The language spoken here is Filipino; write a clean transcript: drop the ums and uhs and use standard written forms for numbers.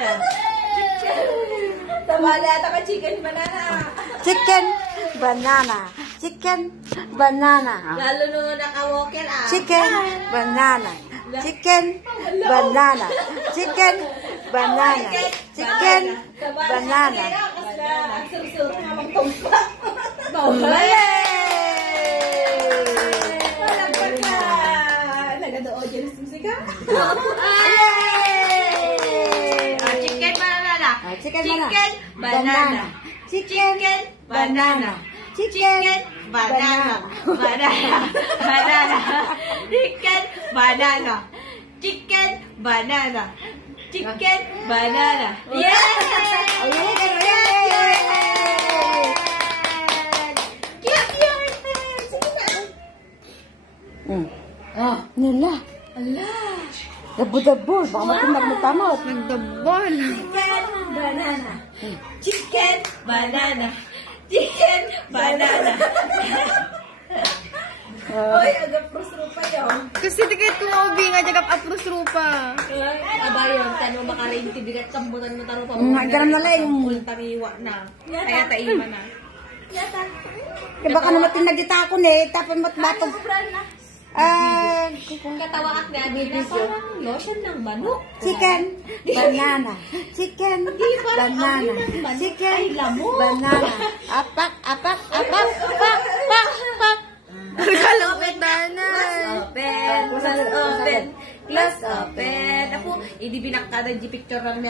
banana. Tabala ata ka chicken banana. Chicken banana. Chicken banana. Lalo nung naka-walker Chicken banana. Chicken banana. Chicken banana. Chicken banana. Susunod na magtumpa. Nagado-audience music ka? Chicken banana. Chicken Chicken banana. Chicken banana. Chicken banana. Banana. Banana. Chicken banana. Chicken banana. Chicken banana. Yay! Nila. Ala. Dabo-dabo. Baka matimbag mo tamot. Nagdabol. Chicken banana. Chicken banana. Chicken banana. Oy, agap rusrupa yun. Kasi tiket ko obi nga jagap apros rupa. Abayon, tanong makarintibigat kambutan mo tanong pa mo. Nagdaram na lang yung... Ultariwa na. Kaya taima na. Kaya baka naman tinagita ako tapos matbatog. Katawa at namin na parang lotion ng manok. Chicken banana. Chicken banana. Chicken banana. Apak, apak, apak, apak, pak, pak. Kalapit na na. Open, close open, close open. Ako, hindi binaktada yung picture lang